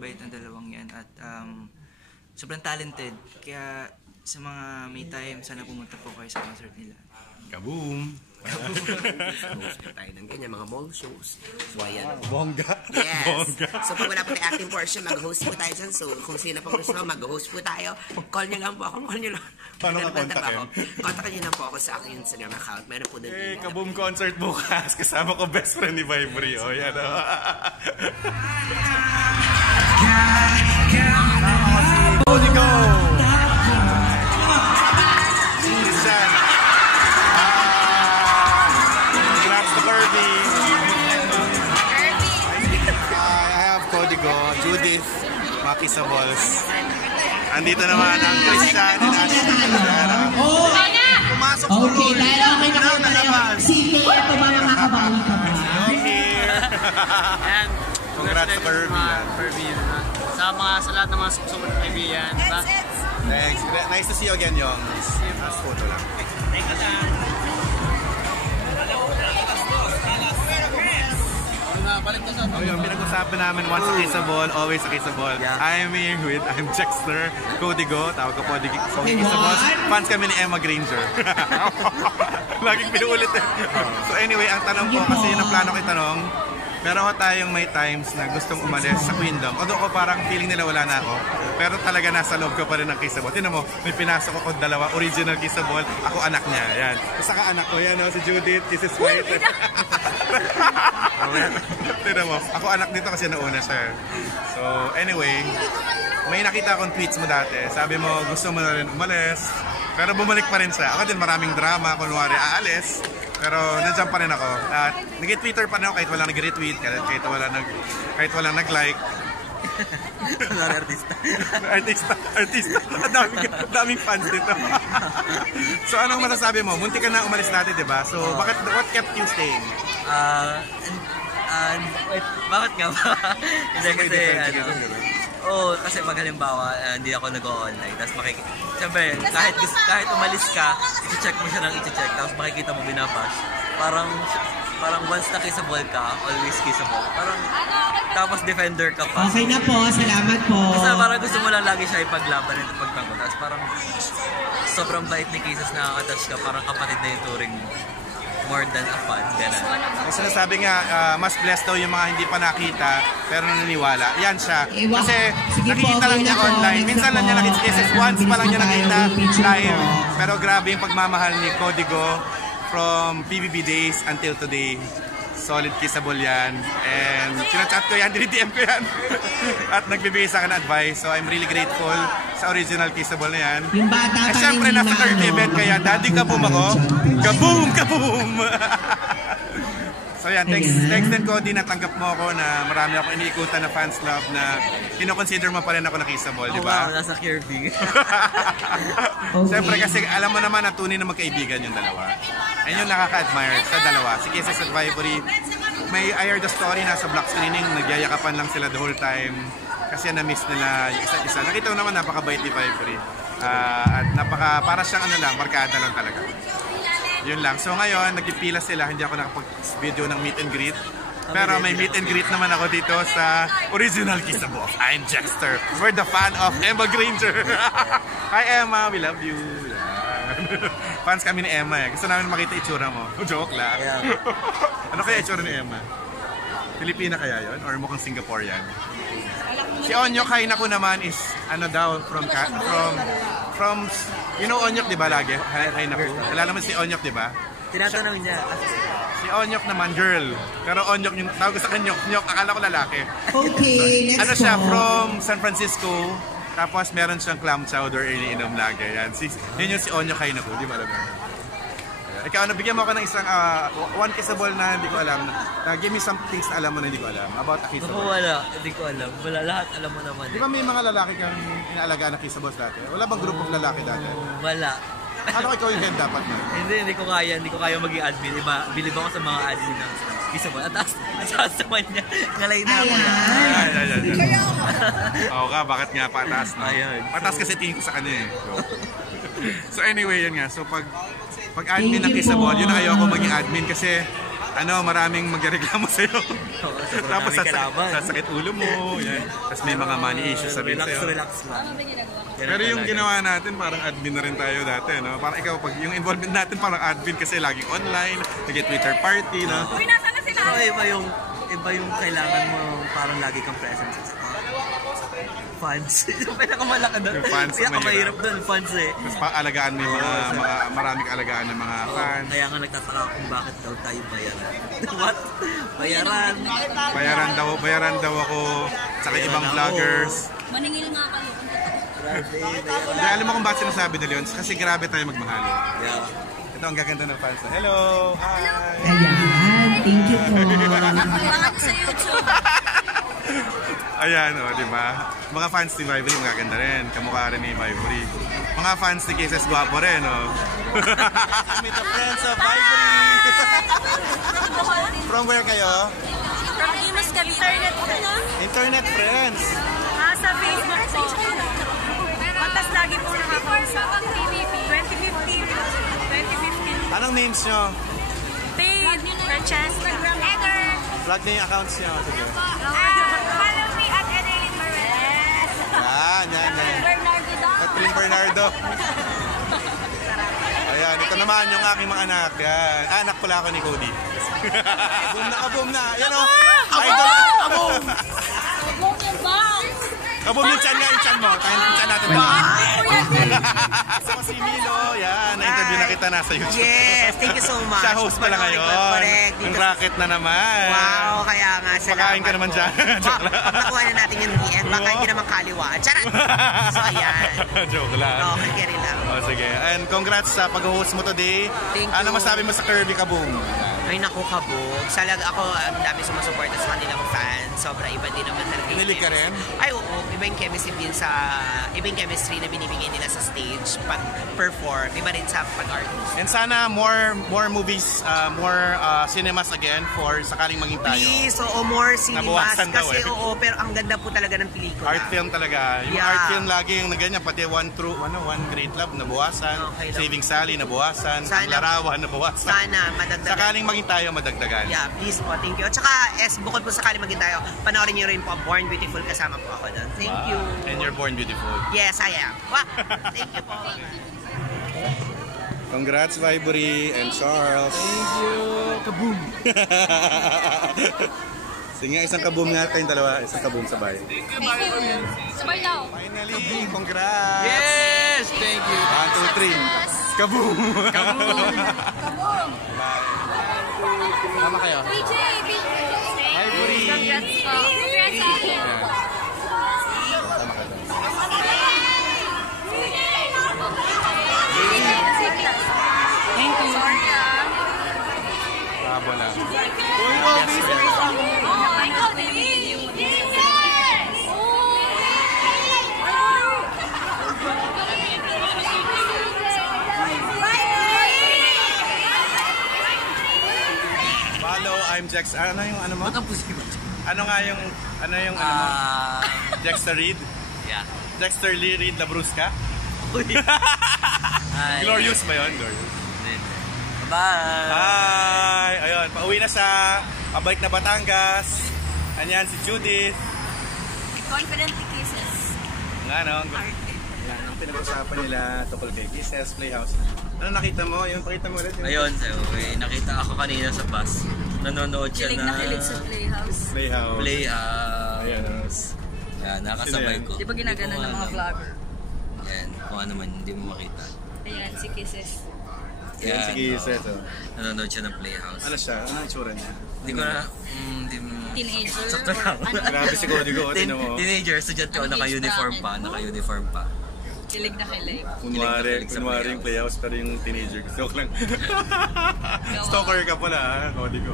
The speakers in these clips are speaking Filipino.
bait ng dalawang yan at sobrang talented. Kaya sa mga may time, sana pumunta po kayo sa concert nila. Kaboom! Host tayo ng ganyan, mga mall shows. So, ayan. Bongga! Yes. Bongga. So, pag wala po tayo acting portion, mag-host po tayo dyan. So, kung sino po gusto, mag-host po tayo. Call nyo lang po ako. Call nyo lang. Paano ka kontakin? Kontakin nyo lang po ako sa aking Instagram account. Meron po doon. Kaboom concert bukas. Kasama ko best friend ni Vibery. O, yan o. Cody Go! Judith, Makisables. Andito naman ang Christian and Ashley. Pumasok po. Okay, dahil okay na kayo tayo. Sige, ito ba makakabawi ka ba? And congrats to Kirby. Sa lahat ng mga susunod na kaibigan. Thanks. Nice to see you again, Yong. Last photo lang. Thank you lang. Yung pinag-usapan namin once a kissable, always a kissable. I'm here with, I'm Jexter, Cody Go, tawag ko po di kissables. Fans kami ni Emma Granger. Laging pinuulit eh. So anyway, ang tanong ko kasi yun ang plano ko itanong, meron ko tayong may times na gustong umalis sa Queendom. Although ko parang feeling nila wala na ako, pero talaga nasa loob ko pa rin ng kissable. Tinan mo, may pinasok ako dalawa, original kissable, ako anak niya. Yan. Saka anak ko, yan o, si Judith, this is White. Tinan mo, ako anak dito kasi nauna siya. So anyway, may nakita akong tweets mo dati. Sabi mo, gusto mo na rin umalis, pero bumalik pa rin siya. Ako din maraming drama, kunwari aalis, pero nandiyan pa rin ako. At nag-Twitter pa rin ako kahit walang nag-retweet, kahit walang nag-like. Artista. Ang daming fans dito. So anong masasabi mo? Munti ka na umalis dati, di ba? So what kept you staying? Bakit nga ba? Kasi pag halimbawa, hindi ako nag-o-online, tapos siyempre, kahit umalis ka, i-check mo siya ng i-check, tapos makikita mo binabash. Parang once na kissable ka, always kissable. Tapos defender ka pa. Okay na po, salamat po. Basta parang gusto mo lang lagi siya ipaglaban at pagtanggol. Tapos parang sobrang bait ni Kisses, nakaka-touch ka, parang kapatid na yung turing mo. More than a fan, gano'n. Kasi nasabi nga, mas blessed daw yung mga hindi pa nakita, pero naniniwala. Yan siya. Kasi nakikita lang niya online. Minsan lang niya nakita Kisses. Once pa lang niya nakita live. Pero grabe yung pagmamahal ni Cody Go from PBB days until today. Solid kissable yan. And sinachat ko yan, dinidm ko yan. At nagbibigay sa akin advice. So I'm really grateful sa original kissable na yan. Yung bata at syempre nasa third event kaya daddy kaboom ako. Kaboom! So yan, thanks din Cody na tanggap mo ako na marami ako iniikutan na fans club na kinoconsider mo pa rin ako na kissable, di ba? Wow, nasa Kirby. Siyempre kasi alam mo naman na tunay na magkaibigan yung dalawa. And yung nakaka-admire sa dalawa. Si Kisses at Vibery, I heard the story na sa block screening, nagyayakapan lang sila the whole time kasi na-miss nila yung isa't isa. Nakita mo naman napakabait ni Vibery. At para siyang barkada lang talaga. Yun lang. So ngayon, nagpipila sila, hindi ako nakapag-video ng meet and greet. Pero may meet and greet naman ako dito sa original Kissable. I'm Jexter. We're the fan of Emma Granger. Hi Emma, we love you. Fans kami ni Emma eh. Gusto namin makita itsura mo. Joke lang. Ano kaya itsura ni Emma? Pilipina kaya yon? Or mukhang Singaporean? Si Onyok Hainako naman is from you know Onyok, di ba lagi? Hainako. Kilala mo si Onyok, di ba? Tinatanong niya. Si Onyok naman, girl. Pero Onyok, yung tawag ko sa kanya, Nyok, akala ko lalaki. Okay, next ano siya, from San Francisco. Tapos meron siyang clam chowder iniinom lagi. Yan. Yun yung si Onyok Hainako, di ba alam mo? Ikaw, nabigyan mo ako ng isang one kissable na hindi ko alam. Give me some things na alam mo na hindi ko alam about a kissable. Wala, hindi ko alam. Wala, lahat alam mo naman. Di ba may mga lalaki kang inaalagaan na kissables dati? Wala bang group of lalaki dati? Wala. Ano ikaw yung head dapat na? Hindi ko kaya maging admin. Bilib ako sa mga admin ng kissable. At taas naman niya. Ngalay na ako na. Oo ka, bakit nga pataas na? Pataas kasi tingin ko sa kanya eh. So anyway, yun nga. So pag admin ng kissable, yun na ayoko maging admin kasi maraming magreklamo sa'yo. Tapos Sobrang kalaban. sasakit ulo mo. Yan. Tapos may mga money issues sabihin sa'yo. Relax lang. Pero yung ginawa natin, parang admin na rin tayo dati, no? Parang ikaw, pag yung involvement natin, parang admin kasi laging online, nag-Twitter party, no? Uy, nasa na sila? Pero iba yung kailangan mo parang lagi kang present sa fans. Yung pinakamalaki doon. Yung fans, pinakamahirap doon, fans eh. Tapos paalagaan mo yung maraming alagaan ng mga fans. Kaya nga nagtataka ako kung bakit daw tayo bayaran. What? Bayaran. Bayaran daw ako sa ibang vloggers. Maningil nga kayo. Grabe, Hindi, alam mo kung bakit sinasabi nila yun? Kasi grabe tayo magmahal. Yeah. Ito ang gaganda ng fans. Hello! Hi! Ayan, thank you po. Kailangan ko sa YouTube. Ayan, di ba? Mga fans ni Vivory, magaganda rin. Kamukha rin ni Vivory. Mga fans ni Kisses, guwapo rin, Meet the friends of Vivory! From where kayo? From Imus Cavite. Internet friends. Sa Facebook po. Patas lagi po nakakausap. 2015. Anong names nyo? Paid. Francesca. Edgar. Plug na yung accounts nyo. Sige. Follow me at Edeline Perez. Yan. Bernardo daw. At Prin Bernardo. Ayan, ito naman yung aking mga anak. Yan. Anak pala ako ni Cody. Kaboom na. Yan o. Idol. Kaboom. Kaboom yung chan nga, yung chan mo. Tayo yung chan natin. So si Milo, yan. Na-interview na kita nasa YouTube. Yes, thank you so much. Siya host pala ngayon. Correct. Ang racket na naman. Wow, kaya nga. Pakain ka naman dyan. Joke lang. Pag nakuha na natin yung DM, baka hindi naman kaliwaan. Charot! So, ayan. Joke lang. Okay, carry lang. Oh, sige. And congrats sa pag-host mo today. Thank you. Ano masabi mo sa Kirby Kaboom? Ay, naku, kabog. Salag ako, ang dami sumusuporta sa kanilang fans. Sobra iba din naman talaga. yung Pinilig ka chemistry. rin? Ay, oo. Iba yung chemistry din sa... Iba yung chemistry na binibigay nila sa stage pag-perform. Iba rin sa pag-artist. And sana more movies, more cinemas again for sakaling maging tayo. Please, oo, more cinemas. Nabawasan daw Kasi eh. oo, pero ang ganda po talaga ng pelikula. Art film talaga. Yung Yeah. art film lagi yung ganyan, pati One Great Love nabawasan, Okay lang. Saving Sally nabawasan, Sana- Ang Larawan nabawasan. Sana, madagdagan. Sakaling maging tayo, madagdagan. Yeah, please po. Thank you. At saka, bukod po sakali maging tayo, panoorin niyo rin po Born Beautiful, kasama po ako doon. Thank you. And you're born beautiful. Yes, I am. Wow. Thank you po. Congrats, Vibory and Charles. Thank you. Kaboom. Sige nga, isang kaboom nga kayong dalawa. Isang kaboom sabay. Sabay daw. Finally, congrats. Yes! Thank you. 1, 2, 3. Kaboom. Kaboom. Tama kayo. BJ. Vibory. Congrats po. Congrats ate. Tama kayo. Thank you. Sorry Bravo lang. Oh, thank you. Follow, I'm Jex. Ano yung ano mo? Ano nga yung ano mo? Dexter Reed? Yeah. Dexter Lee Reed Labrusca? Hi. Glorious ba yun? Glorious. Bye! Hi! Ayun, pauwi na sa pabalik na Batangas. Anyan si Judith. Confidently kisses. Nga no? Yan ang pinag-usapan nila tungkol kay Kisses Playhouse. Ano nakita mo? Yung pakita mo ulit. Ayun, so, nakita ako kanina sa bus. Nanonood siya Kilig na kilig sa Playhouse. Playhouse. Playhouse. Yan, nakasabay Sino yan? ko. Di ba ginagana ng mga vlogger? Yan, kung ano man, hindi mo makita. Ayan, si Kisses. Yan si Kisses. Oh. Nanonood siya ng Playhouse. Ano siya? Ano ang itsura niya? Hindi ko na, hindi mo... Teenager. Sakto lang. Grabe si Cody ko. Tinan mo. Teenager, estudyante ko, Ano naka-uniform age pa, bracket mo? naka-uniform pa. Kilig na kilig. Kunwari yung Playhouse pero yung teenager. Joke lang. Stalker ka pala ha, Cody ko.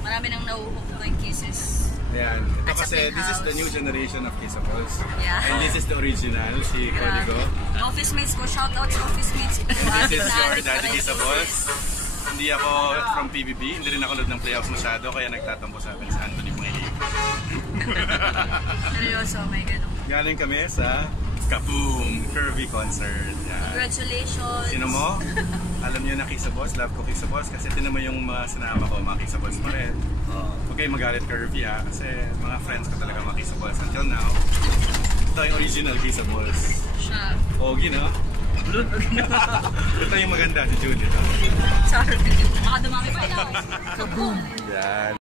Marami nang nauhok kay Kisses. Ayan. Ito At sa kasi, this is the Playhouse. new generation of Kissables. Yeah. And this is the original, si Cody ko. Office mates ko. Shout out sa office mates. This is your Daddy Kissables. Hindi ako from PBB, hindi rin ako nanood ng Playhouse masyado, kaya nagtatampo sa akin si Anthony Pangilinan. Seryoso, may ganun. Galing kami sa Kaboom! Curvy concert. Yan. Congratulations. Sino mo? Alam niyo na Kiss the Boss, love ko Kiss the Boss kasi tinan mo yung mga sinama ko, mga Kiss the Boss pa rin. Huwag kayong magalit Curvy kasi mga friends ko talaga mga Kiss the Boss. Until now, ito yung original Kiss the Boss. Siya. Pogi, no? Ito yung maganda si Julie. Sorry. Baka dumami pa ito. Kaboom. Yan.